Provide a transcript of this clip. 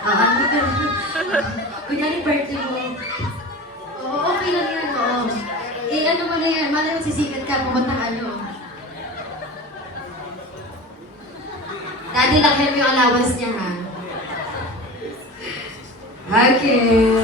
Ano ka? Kunyari birthday mo. Oo, okay lang yan, oo. Eh, ano mo na yan? Malay mo sisikat ka, pumunta ka, ano. Daddy, lakyan mo yung allowance niya, ha? Okay.